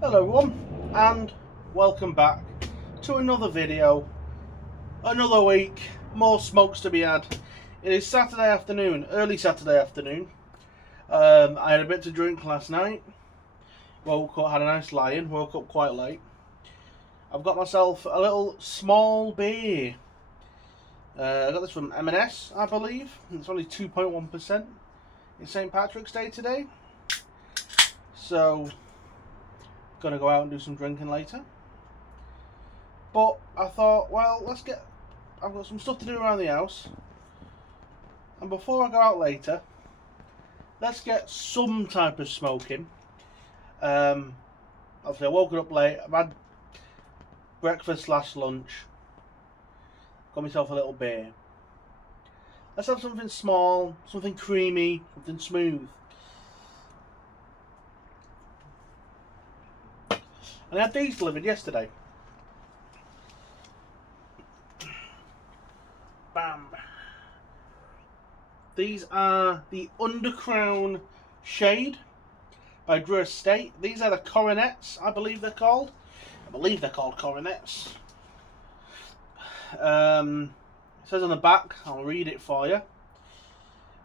Hello everyone, and welcome back to another video. Another week, more smokes to be had. It is Saturday afternoon, early Saturday afternoon. I had a bit to drink last night. Woke up, had a nice lie-in, woke up quite late. I've got myself a little small beer. I got this from M&S, I believe. It's only 2.1%. It's St. Patrick's Day today. So, gonna go out and do some drinking later. But I thought, well, I've got some stuff to do around the house. And before I go out later, let's get some type of smoking. Obviously, I woke up late. I've had breakfast / lunch. Got myself a little beer. Let's have something small, something creamy, something smooth. And I had these delivered yesterday. Bam. These are the Undercrown Shade by Drew Estate. These are the coronets, I believe they're called. I believe they're called coronets. It says on the back, I'll read it for you.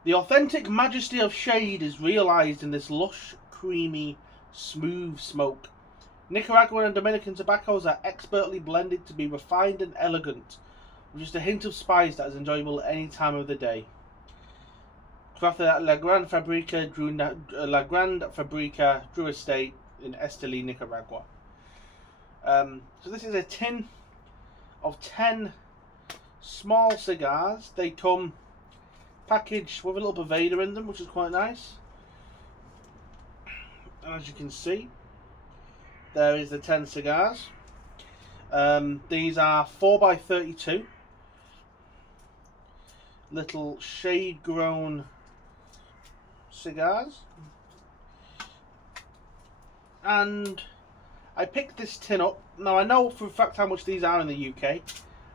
The authentic majesty of shade is realised in this lush, creamy, smooth smoke. Nicaraguan and Dominican tobaccos are expertly blended to be refined and elegant, with just a hint of spice that is enjoyable at any time of the day. Crafted at La Grande Fabrica Drew Estate in Esteli, Nicaragua. So this is a tin of 10 small cigars. They come packaged with a little Boveda in them, which is quite nice. And as you can see, there is the 10 cigars. These are 4x32 little shade grown cigars, and I picked this tin up. Now I know for a fact how much these are in the UK.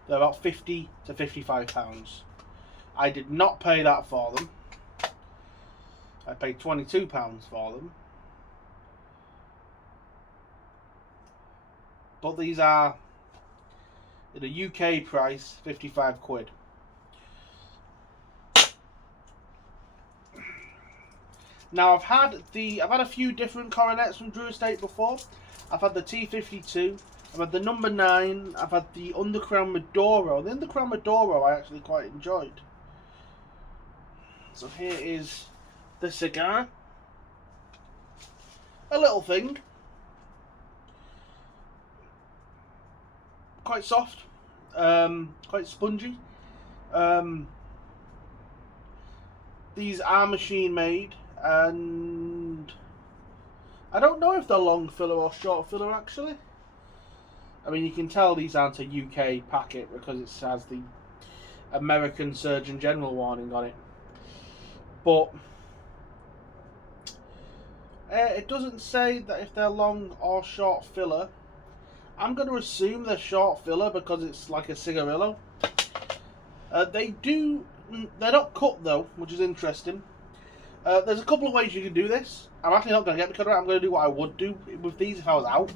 They're about £50 to £55. I did not pay that for them. I paid £22 for them. But these are, at a UK price, 55 quid. Now I've had a few different coronets from Drew Estate before. I've had the T52, I've had the number 9, I've had the Undercrown Maduro. The Undercrown Maduro I actually quite enjoyed. So here is the cigar. A little thing. Quite soft, quite spongy. These are machine made, and I don't know if they're long filler or short filler actually. I mean, you can tell these aren't a UK packet because it has the American Surgeon General warning on it. But it doesn't say that if they're long or short filler. I'm going to assume they're short filler because it's like a cigarillo. They're not cut though, which is interesting. There's a couple of ways you can do this. I'm actually not going to get the cutter. I'm going to do what I would do with these if I was out.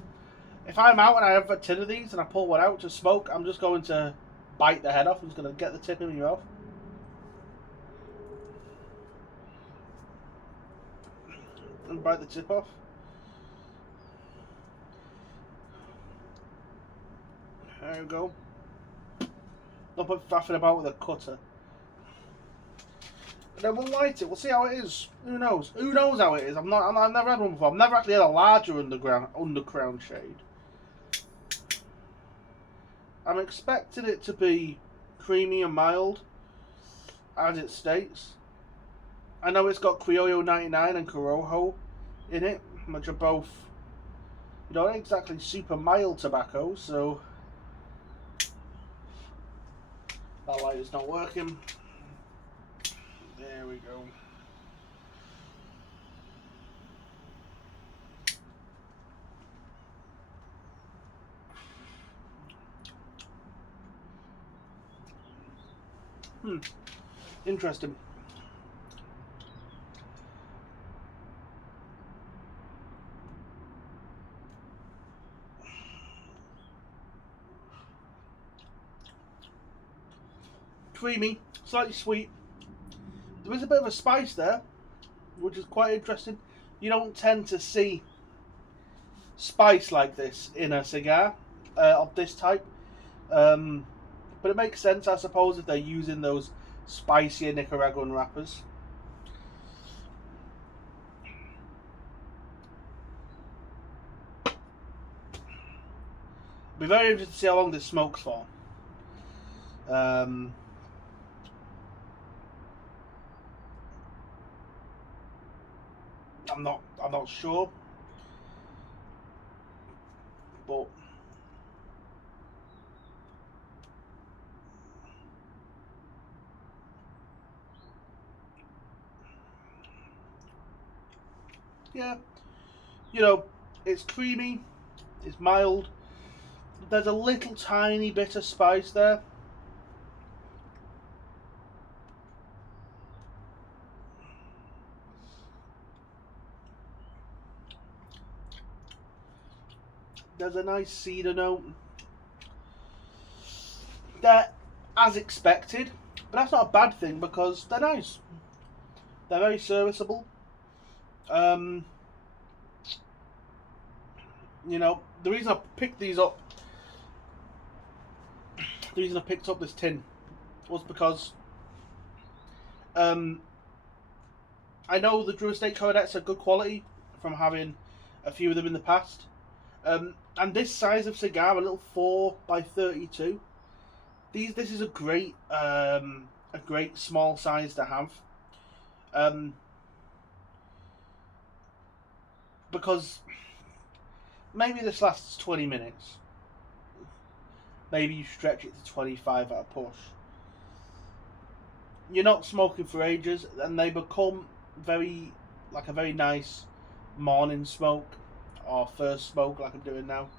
If I'm out and I have a tin of these and I pull one out to smoke, I'm just going to bite the head off. I'm just going to get the tip in your mouth. And bite the tip off. There you go. Don't put faffing about with a cutter. And then we'll light it. We'll see how it is. Who knows? Who knows how it is? I've never had one before. I've never actually had a larger Undercrown shade. I'm expecting it to be creamy and mild, as it states. I know it's got Criollo 99 and Corojo in it, which are both, not exactly super mild tobaccos, so that light is not working. There we go. Interesting. creamy, slightly sweet. There is a bit of a spice there, which is quite interesting. You don't tend to see spice like this in a cigar of this type. But it makes sense, I suppose, if they're using those spicier Nicaraguan wrappers. I'll be very interested to see how long this smokes for. I'm not sure, but yeah, you know, it's creamy, it's mild. There's a little tiny bit of spice there. There's a nice cedar note. They're as expected, but that's not a bad thing because they're nice. They're very serviceable. You know, the reason I picked these up, the reason I picked up this tin was because I know the Drew Estate coronets are good quality from having a few of them in the past. And this size of cigar, a little 4x32, this is a great small size to have. Because maybe this lasts 20 minutes. Maybe you stretch it to 25 at a push. You're not smoking for ages, and they become a very nice morning smoke or first smoke like I'm doing now.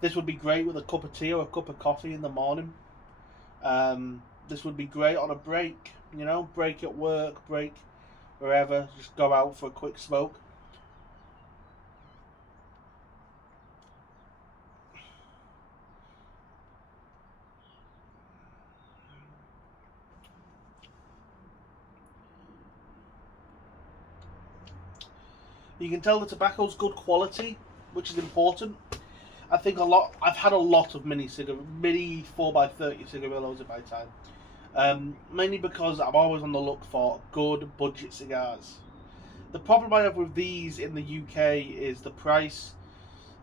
This would be great with a cup of tea or a cup of coffee in the morning. This would be great on a break, you know, break at work, break wherever, just go out for a quick smoke. You can tell the tobacco's good quality, which is important. I think I've had a lot of mini 4x30 cigarillos in my time. Mainly because I'm always on the look for good budget cigars. The problem I have with these in the UK is the price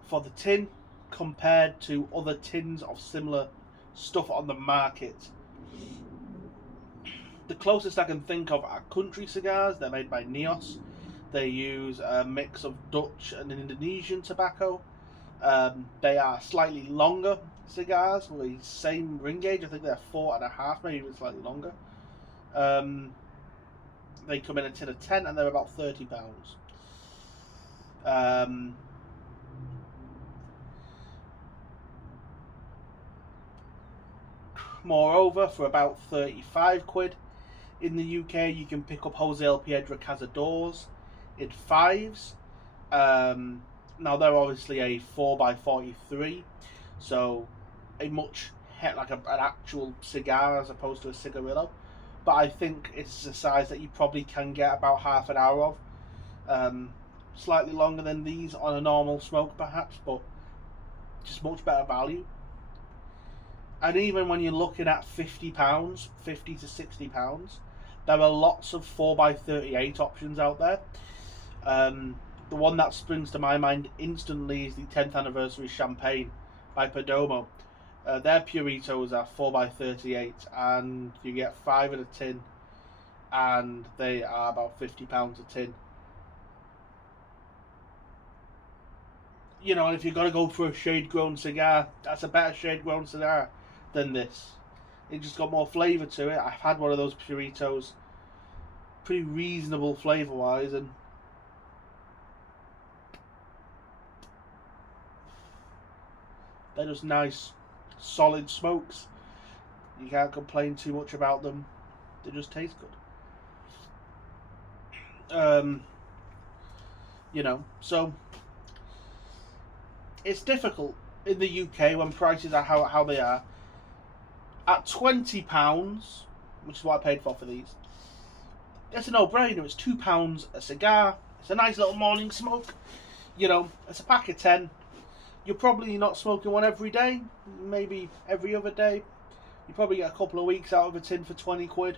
for the tin compared to other tins of similar stuff on the market. The closest I can think of are country cigars. They're made by Neos. They use a mix of Dutch and Indonesian tobacco. They are slightly longer cigars with the same ring gauge. I think they're 4.5, maybe even slightly longer. They come in a tin of 10 and they're about £30. Moreover, for about 35 quid in the UK, you can pick up Jose El Piedra Cazadores in 5s. Now they're obviously a 4x43, so a much like an actual cigar as opposed to a cigarillo. But I think it's a size that you probably can get about half an hour of. Slightly longer than these on a normal smoke perhaps, but just much better value. And even when you're looking at £50, £50 to £60, there are lots of 4x38 options out there. The one that springs to my mind instantly is the 10th anniversary Champagne by Perdomo. Their Puritos are 4x38 and you get 5 in a tin, and they are about £50 a tin. You know, and if you're going to go for a shade grown cigar, that's a better shade grown cigar than this. It just got more flavour to it. I've had one of those Puritos, pretty reasonable flavour wise, and they're just nice, solid smokes. You can't complain too much about them. They just taste good. You know, so it's difficult in the UK when prices are how they are. At £20, which is what I paid for these. It's a no-brainer. It's £2 a cigar. It's a nice little morning smoke. You know, it's a pack of 10. You're probably not smoking one every day, maybe every other day. You probably get a couple of weeks out of a tin for 20 quid.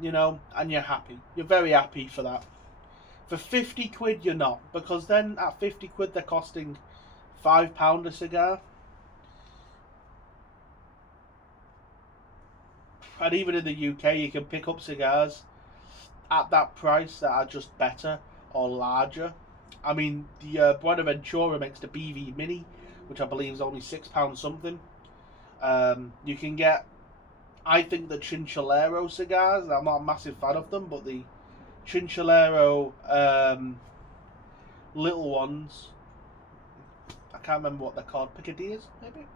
You know, and you're happy. You're very happy for that. For 50 quid, you're not, because then at 50 quid, they're costing £5 a cigar. And even in the UK, you can pick up cigars at that price that are just better or larger. I mean, the Buenaventura makes the BV Mini, which I believe is only £6 something. You can get, I think, the Chinchillero cigars. I'm not a massive fan of them, but the Chinchillero little ones, I can't remember what they're called, Picadillas maybe.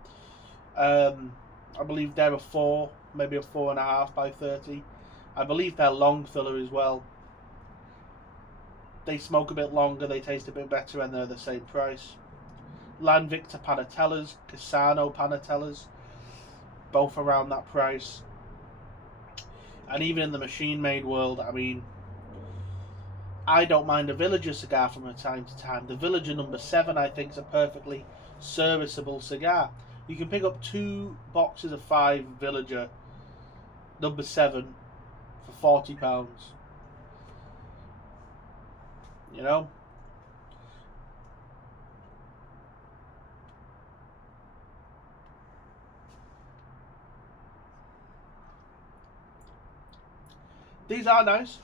I believe they're a 4, maybe a 4.5 by 30. I believe they're long filler as well. They smoke a bit longer, they taste a bit better, and they're the same price. Landvictor Panatellas, Casano Panatellas, both around that price. And even in the machine-made world, I mean, I don't mind a Villager cigar from time to time. The Villager number 7, I think, is a perfectly serviceable cigar. You can pick up 2 boxes of 5 Villager number 7 for £40. You know? These are nice.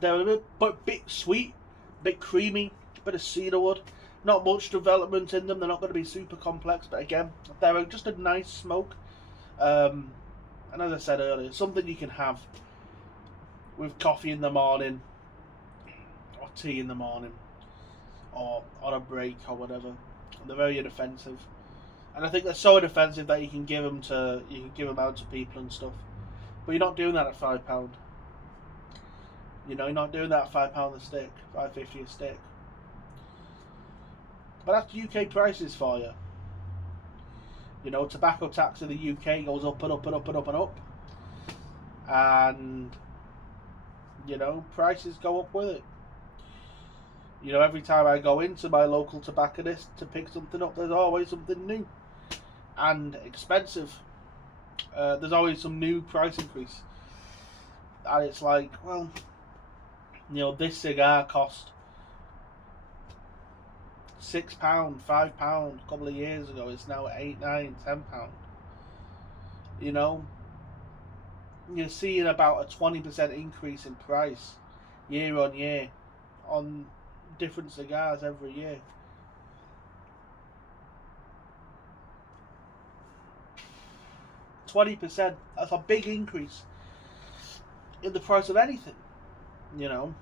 They're a bit sweet, a bit creamy, a bit of cedarwood. Not much development in them. They're not going to be super complex, but again, they're just a nice smoke. And as I said earlier, something you can have with coffee in the morning, or tea in the morning, or on a break or whatever. And they're very inoffensive, and I think they're so inoffensive that you can give them out to people and stuff. But you're not doing that at £5. You know, you're not doing that at £5 a stick, £5.50 a stick. But that's UK prices for you. You know, tobacco tax in the UK goes up and up and up and up and up. And, you know, prices go up with it. You know, every time I go into my local tobacconist to pick something up, there's always something new. And expensive. There's always some new price increase. And it's like, well, you know, this cigar cost £6, £5 a couple of years ago. It's now £8, £9, £10. You know, you're seeing about a 20% increase in price year on year on different cigars every year. %20, that's a big increase in the price of anything. You know,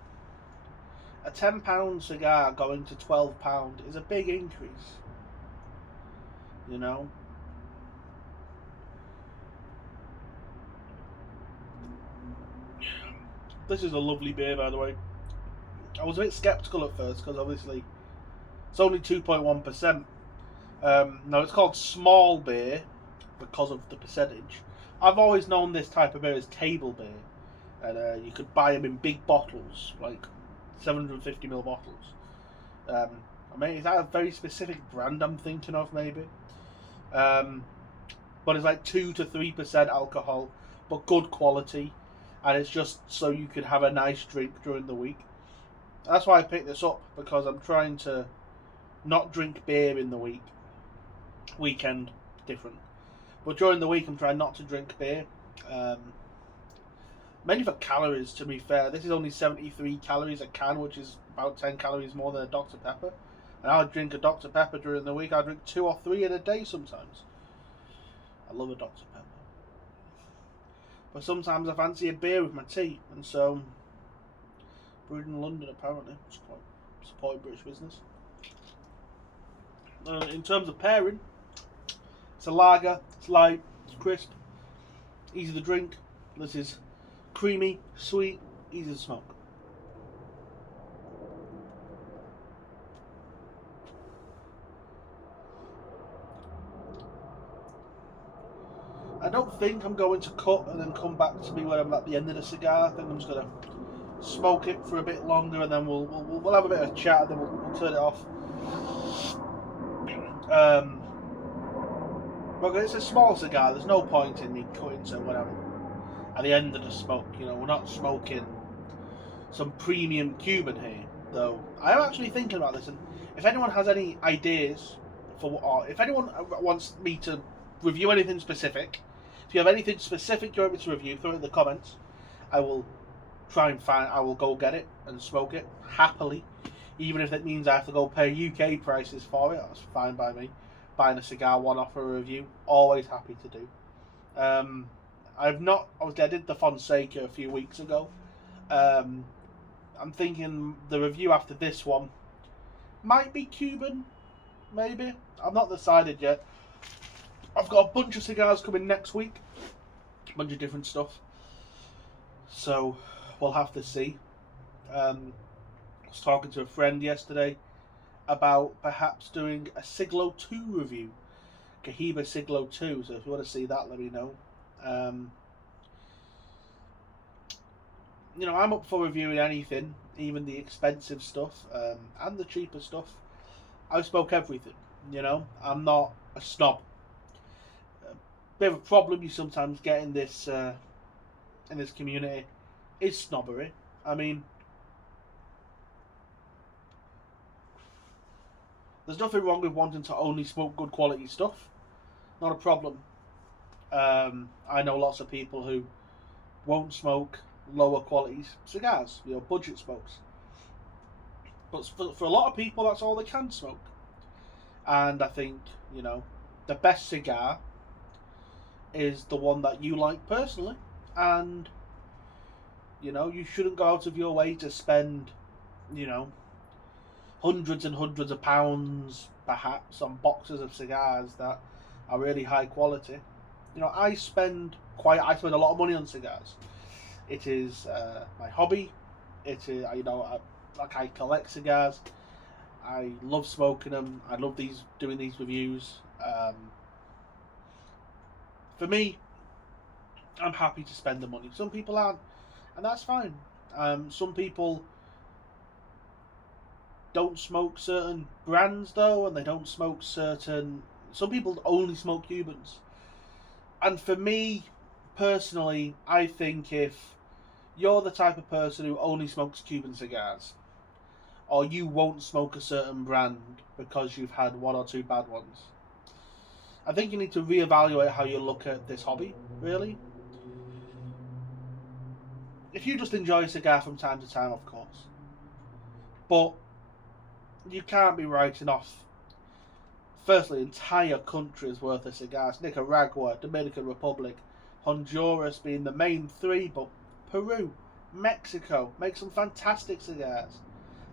a £10 cigar going to £12 is a big increase. You know, this is a lovely beer, by the way. I was a bit skeptical at first because obviously it's only 2.1%. Now it's called small beer because of the percentage. I've always known this type of beer as table beer, and you could buy them in big bottles, like 750ml bottles. I mean, is that a very specific brand I'm thinking of, maybe? But it's like 2 to 3% alcohol, but good quality, and it's just so you could have a nice drink during the week. That's why I picked this up, because I'm trying to not drink beer in the week. Weekend, different. But during the week, I'm trying not to drink beer. Mainly for calories, to be fair. This is only 73 calories a can, which is about 10 calories more than a Dr. Pepper. And I'll drink a Dr. Pepper during the week. I'll drink 2 or 3 in a day sometimes. I love a Dr. Pepper. But sometimes I fancy a beer with my tea. And so, brewed in London apparently. It's quite supporting British business. In terms of pairing, it's a lager, it's light, it's crisp, easy to drink. This is creamy, sweet, easy to smoke. I don't think I'm going to cut and then come back to me where I'm at the end of the cigar. I think I'm just going to smoke it for a bit longer, and then we'll have a bit of a chat, and then we'll turn it off. But it's a small cigar. There's no point in me cutting to whatever at the end of the smoke. You know, we're not smoking some premium Cuban here, though. I am actually thinking about this, and if anyone has any ideas or if anyone wants me to review anything specific, if you have anything specific you want me to review, throw it in the comments. I will try and I will go get it and smoke it happily, even if it means I have to go pay UK prices for it. That's fine by me. Buying a cigar one off for a review, always happy to do. Obviously I did the Fonseca a few weeks ago. I'm thinking the review after this one might be Cuban, maybe. I'm not decided yet. I've got a bunch of cigars coming next week, a bunch of different stuff, so we'll have to see. I was talking to a friend yesterday about perhaps doing a Siglo 2 review, Cohiba Siglo 2, so if you want to see that, let me know. You know, I'm up for reviewing anything, even the expensive stuff and the cheaper stuff. I smoke everything, you know. I'm not a snob. A bit of a problem you sometimes get in this community is snobbery. I mean, there's nothing wrong with wanting to only smoke good quality stuff. Not a problem. I know lots of people who won't smoke lower quality cigars, you know, budget smokes. But for a lot of people, that's all they can smoke. And I think, you know, the best cigar is the one that you like personally. And, you know, you shouldn't go out of your way to spend, you know, hundreds and hundreds of pounds, perhaps, on boxes of cigars that are really high quality. You know, I spend a lot of money on cigars. It is my hobby. It is, you know, I collect cigars. I love smoking them. I love doing these reviews. For me, I'm happy to spend the money. Some people aren't, and that's fine. Some people don't smoke certain brands though, and they don't smoke certain. Some people only smoke Cubans, and for me personally, I think if you're the type of person who only smokes Cuban cigars, or you won't smoke a certain brand because you've had one or two bad ones, I think you need to reevaluate how you look at this hobby, really. If you just enjoy a cigar from time to time, of course, but you can't be writing off, firstly, entire countries worth of cigars. Nicaragua, Dominican Republic, Honduras being the main three, but Peru, Mexico make some fantastic cigars.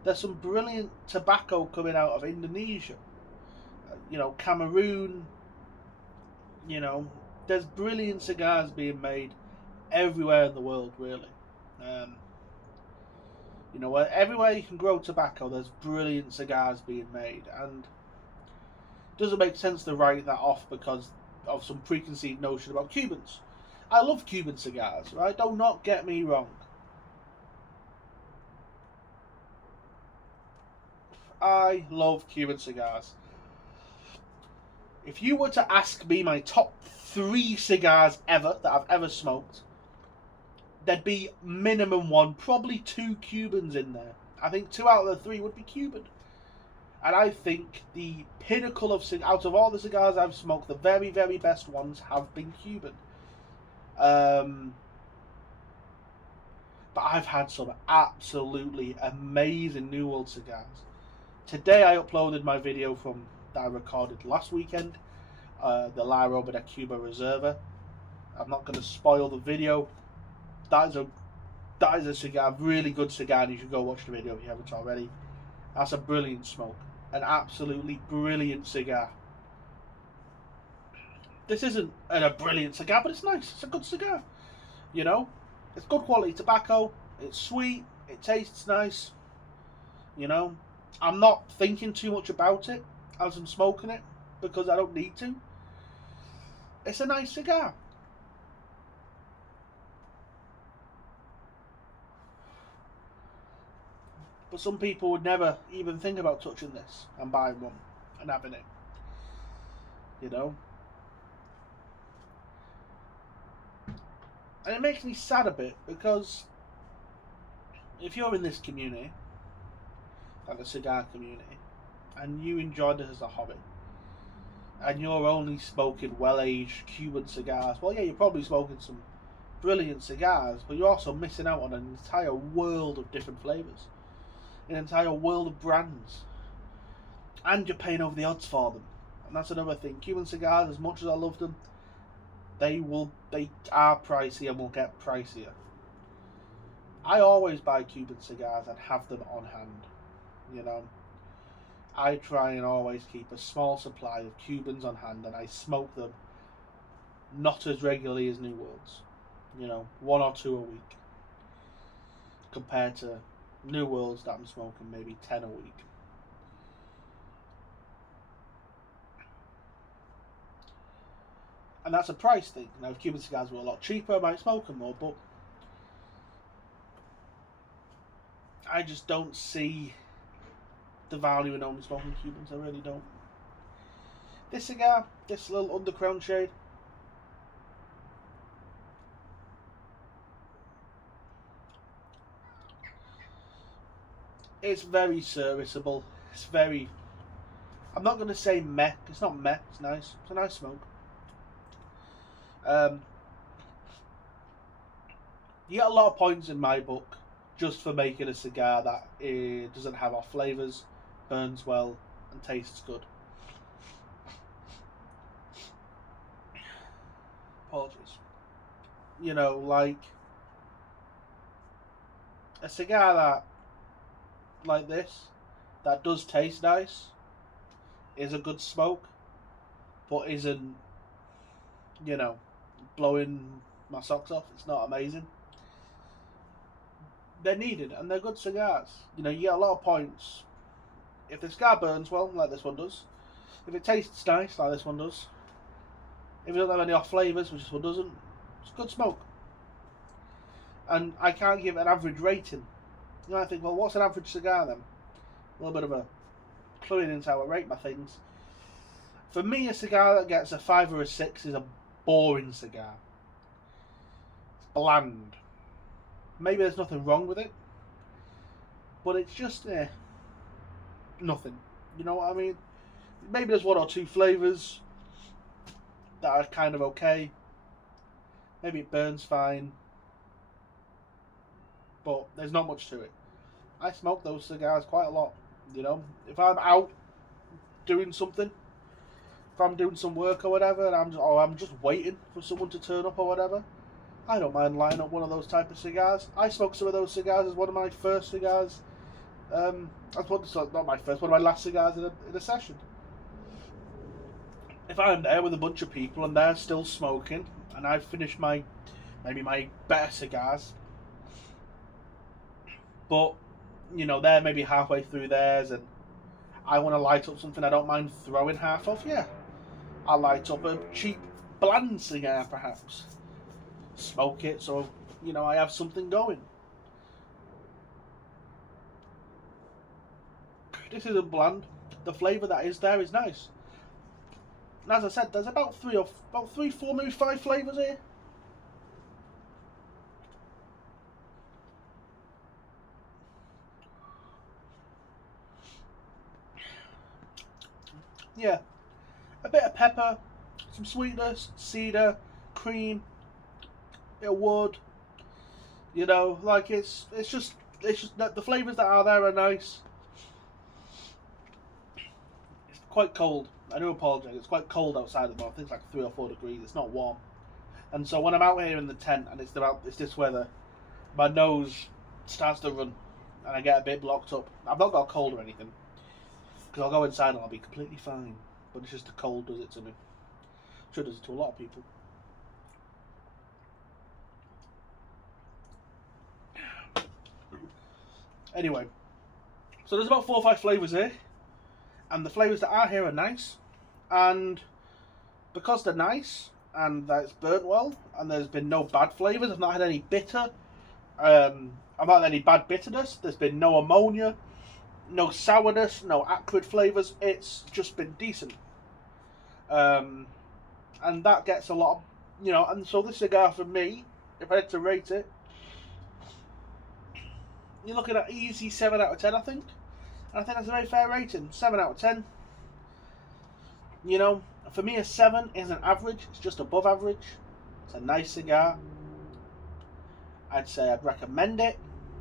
There's some brilliant tobacco coming out of Indonesia. You know, Cameroon. You know, there's brilliant cigars being made everywhere in the world, really. You know, everywhere you can grow tobacco, there's brilliant cigars being made, and it doesn't make sense to write that off because of some preconceived notion about Cubans. I love Cuban cigars, right? Do not get me wrong. I love Cuban cigars. If you were to ask me my top 3 cigars ever that I've ever smoked, there'd be minimum 1, probably 2 Cubans in there. I think 2 out of the 3 would be Cuban. And I think the pinnacle of out of all the cigars I've smoked, the very, very best ones have been Cuban. But I've had some absolutely amazing New World cigars. Today I uploaded my video that I recorded last weekend, the La Roba de Cuba Reserva. I'm not going to spoil the video. That is a cigar, really good cigar, and you should go watch the video if you haven't already. That's a brilliant smoke, an absolutely brilliant cigar. This isn't a brilliant cigar, but it's nice. It's a good cigar. You know, it's good quality tobacco. It's sweet. It tastes nice. You know, I'm not thinking too much about it. as I'm smoking it because I don't need to. It's a nice cigar. But some people would never even think about touching this and buying one and having it. You know? And it makes me sad a bit, because if you're in this community, like the cigar community, and you enjoy this as a hobby, and you're only smoking well-aged Cuban cigars, well, yeah, you're probably smoking some brilliant cigars, but you're also missing out on an entire world of different flavours, an entire world of brands, and you're paying over the odds for them. And that's another thing. Cuban cigars, as much as I love them, they are pricey and will get pricier. I always buy Cuban cigars and have them on hand. You know, I try and always keep a small supply of Cubans on hand, and I smoke them not as regularly as New Worlds. You know, 1 or 2 a week, compared to New Worlds that I'm smoking maybe 10 a week. And that's a price thing. Now, if Cuban cigars were a lot cheaper, I might smoke them more, but I just don't see the value in only smoking Cubans. I really don't. This cigar, this little Undercrown shade, it's very serviceable. It's very, I'm not going to say meh. It's not meh. It's nice. It's a nice smoke. You get a lot of points in my book just for making a cigar that doesn't have off flavours, burns well, and tastes good. Apologies. You know, like a cigar that, like this, that does taste nice, is a good smoke, but isn't, you know, blowing my socks off. It's not amazing. They're needed, and they're good cigars. You know, you get a lot of points if the cigar burns well, like this one does. If it tastes nice, like this one does. If it doesn't have any off flavours, which this one doesn't, it's good smoke. And I can't give an average rating. You know, I think, well, what's an average cigar then? A little bit of a cluing into how I rate my things. For me, a cigar that gets a 5 or a 6 is a boring cigar. It's bland. Maybe there's nothing wrong with it, but it's just nothing. You know what I mean? Maybe there's 1 or 2 flavours that are kind of okay. Maybe it burns fine, but there's not much to it. I smoke those cigars quite a lot. You know, if I'm out doing something, if I'm doing some work or whatever, and I'm just waiting for someone to turn up or whatever, I don't mind lighting up one of those type of cigars. I smoked some of those cigars as one of my first cigars. Not my first, one of my last cigars in a session. If I'm there with a bunch of people and they're still smoking, and I've finished maybe my better cigars, but you know, they're maybe halfway through theirs, and I want to light up something I don't mind throwing half of, yeah, I'll light up a cheap bland cigar perhaps. Smoke it so, you know, I have something going. This isn't bland. The flavour that is there is nice. And as I said, there's about 3, 4, maybe 5 flavours here. Yeah, a bit of pepper, some sweetness, cedar, cream, bit of wood. You know, like it's just the flavours that are there are nice. It's quite cold. I do apologise. It's quite cold outside at the moment. I think it's like 3 or 4 degrees. It's not warm. And so when I'm out here in the tent and it's this weather, my nose starts to run and I get a bit blocked up. I've not got a cold or anything, because I'll go inside and I'll be completely fine. But it's just the cold does it to me. I'm sure it does it to a lot of people. Anyway, so there's about 4 or 5 flavours here, and the flavours that are here are nice, and because they're nice and that it's burnt well and there's been no bad flavours, I've not had any bitter, I've not had any bad bitterness. There's been no ammonia, no sourness, no acrid flavours. It's just been decent. And that gets a lot of, you know, and so this cigar for me, if I had to rate it, you're looking at easy 7 out of 10, I think. And I think that's a very fair rating. 7 out of 10. You know, for me a 7 isn't average, it's just above average. It's a nice cigar. I'd say I'd recommend it.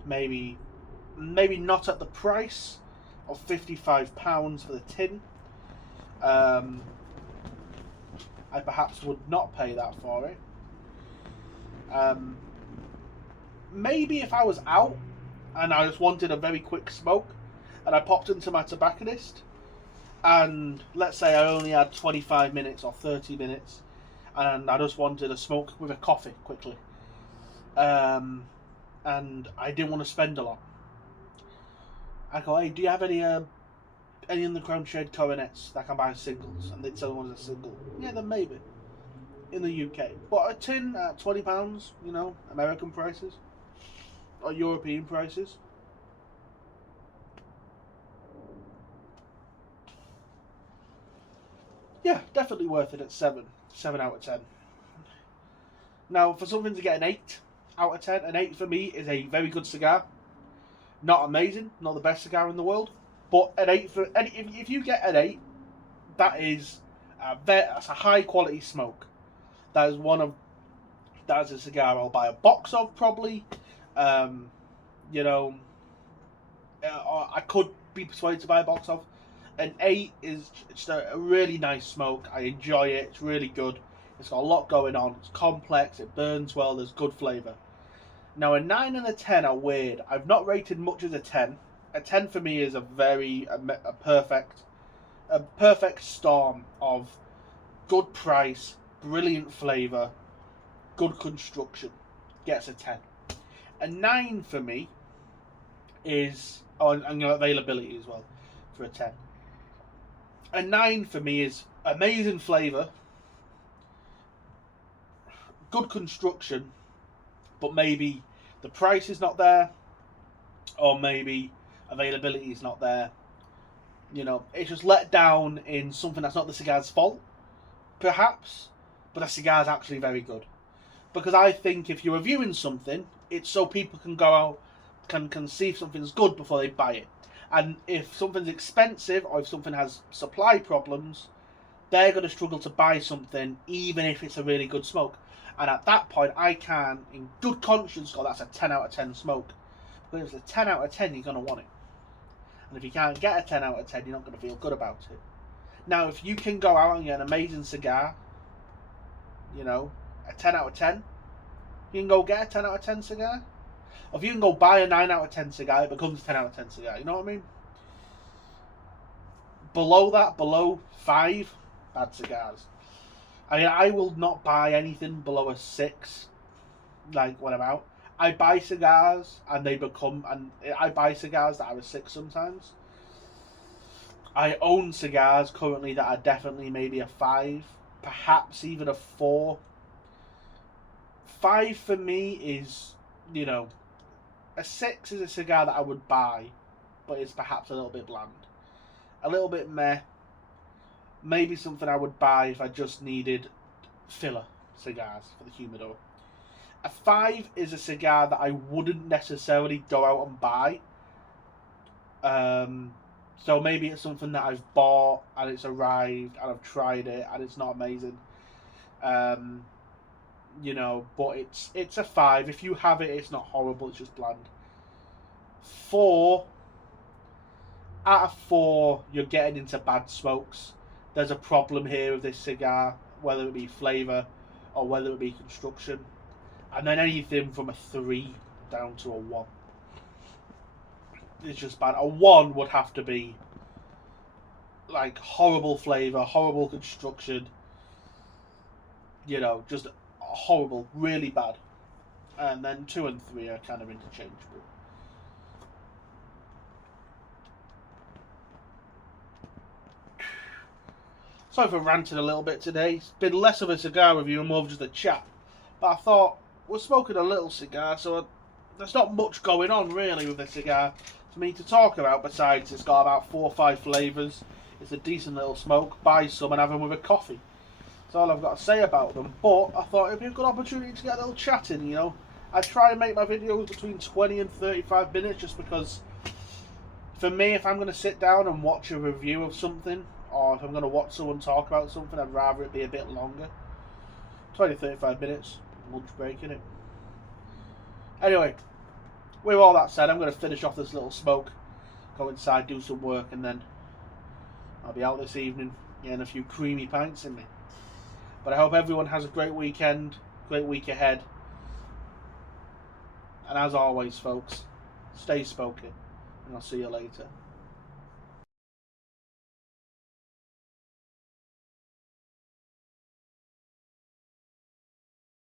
Maybe not at the price of £55 for the tin. I perhaps would not pay that for it. Maybe if I was out and I just wanted a very quick smoke and I popped into my tobacconist and let's say I only had 25 minutes or 30 minutes and I just wanted a smoke with a coffee quickly, and I didn't want to spend a lot, I go, hey, do you have any Undercrown shade coronets that I can buy singles? And they'd tell me one's a single. Yeah, then maybe. In the UK. But a tin at £20, you know, American prices. Or European prices. Yeah, definitely worth it at 7. 7 out of 10. Now, for something to get an 8 out of 10, an 8 for me is a very good cigar. Not amazing, not the best cigar in the world. But an 8 for if you get an 8, that's a high quality smoke. That is a cigar I'll buy a box of probably. You know, I could be persuaded to buy a box of. An 8 is just a really nice smoke. I enjoy it. It's really good. It's got a lot going on. It's complex. It burns well. There's good flavour. Now a 9 and a 10 are weird. I've not rated much as a 10. A 10 for me is a perfect storm of good price, brilliant flavour, good construction. Gets a 10. A 9 for me is, and availability as well for a 10. A 9 for me is amazing flavour, good construction, but maybe the price is not there, or maybe availability is not there. You know, it's just let down in something that's not the cigar's fault, perhaps, but the cigar's actually very good. Because I think if you're reviewing something, it's so people can go out, can see if something's good before they buy it. And if something's expensive, or if something has supply problems, they're going to struggle to buy something, even if it's a really good smoke. And at that point, I can, in good conscience, go, that's a 10 out of 10 smoke. But if it's a 10 out of 10, you're going to want it. And if you can't get a 10 out of 10, you're not going to feel good about it. Now, if you can go out and get an amazing cigar, you know, a 10 out of 10, you can go get a 10 out of 10 cigar. Or if you can go buy a 9 out of 10 cigar, it becomes a 10 out of 10 cigar. You know what I mean? Below that, below 5, bad cigars. I mean, I will not buy anything below a 6, like when I'm out. I buy cigars and I buy cigars that are a 6 sometimes. I own cigars currently that are definitely maybe a 5, perhaps even a 4. 5 for me is, you know, a 6 is a cigar that I would buy, but it's perhaps a little bit bland. A little bit meh. Maybe something I would buy if I just needed filler cigars for the humidor. A 5 is a cigar that I wouldn't necessarily go out and buy. So maybe it's something that I've bought and it's arrived and I've tried it and it's not amazing. You know, but it's a 5. If you have it, it's not horrible, it's just bland. 4, out of 4, you're getting into bad smokes. There's a problem here with this cigar, whether it be flavour or whether it be construction. And then anything from a 3 down to a 1. It's just bad. A 1 would have to be like horrible flavour, horrible construction. You know, just horrible, really bad. And then 2 and 3 are kind of interchangeable. Sorry for ranting a little bit today. It's been less of a cigar review and more of just a chat. But I thought, we're smoking a little cigar, so there's not much going on really with this cigar for me to talk about, besides it's got about 4 or 5 flavours. It's a decent little smoke. Buy some and have them with a coffee. That's all I've got to say about them. But I thought it'd be a good opportunity to get a little chat in, you know. I try and make my videos between 20 and 35 minutes just because, for me, if I'm going to sit down and watch a review of something, or if I'm going to watch someone talk about something, I'd rather it be a bit longer. 20-35 minutes, lunch break, innit? Anyway, with all that said, I'm going to finish off this little smoke, go inside, do some work, and then I'll be out this evening getting a few creamy pints in me. But I hope everyone has a great weekend, great week ahead. And as always, folks, stay smoking, and I'll see you later.